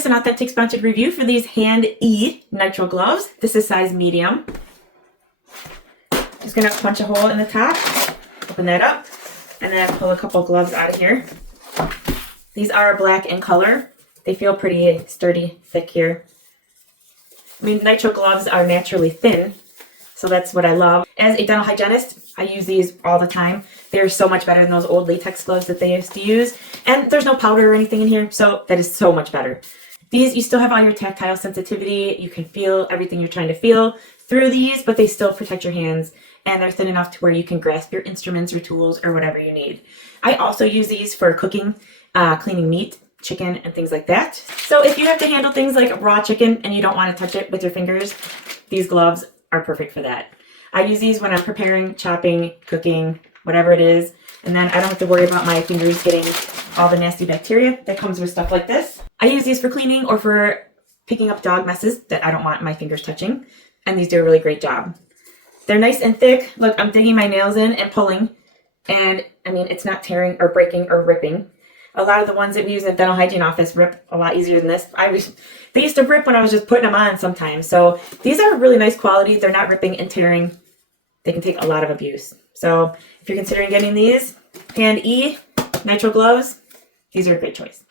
this an authentic sponsored review for these Hand E nitrile gloves. This is size medium. Just gonna punch a hole in the top, open that up, and then pull a couple gloves out of here. These are black in color. They feel pretty sturdy, thick here. I mean, nitrile gloves are naturally thin, so that's what I love. As a dental hygienist, I use these all the time. They're so much better than those old latex gloves that they used to use. And there's no powder or anything in here, so that is so much better. These, you still have all your tactile sensitivity. You can feel everything you're trying to feel through these, but they still protect your hands. And they're thin enough to where you can grasp your instruments or tools or whatever you need. I also use these for cooking, cleaning meat, chicken, and things like that. So if you have to handle things like raw chicken and you don't want to touch it with your fingers, these gloves are perfect for that. I use these when I'm preparing, chopping, cooking, whatever it is. And then I don't have to worry about my fingers getting all the nasty bacteria that comes with stuff like this. I use these for cleaning or for picking up dog messes that I don't want my fingers touching. And these do a really great job. They're nice and thick. Look, I'm digging my nails in and pulling. And I mean, it's not tearing or breaking or ripping. A lot of the ones that we use in the dental hygiene office rip a lot easier than this. They used to rip when I was just putting them on sometimes. So these are really nice quality. They're not ripping and tearing. They can take a lot of abuse. So if you're considering getting these Hand E nitrile gloves, these are a great choice.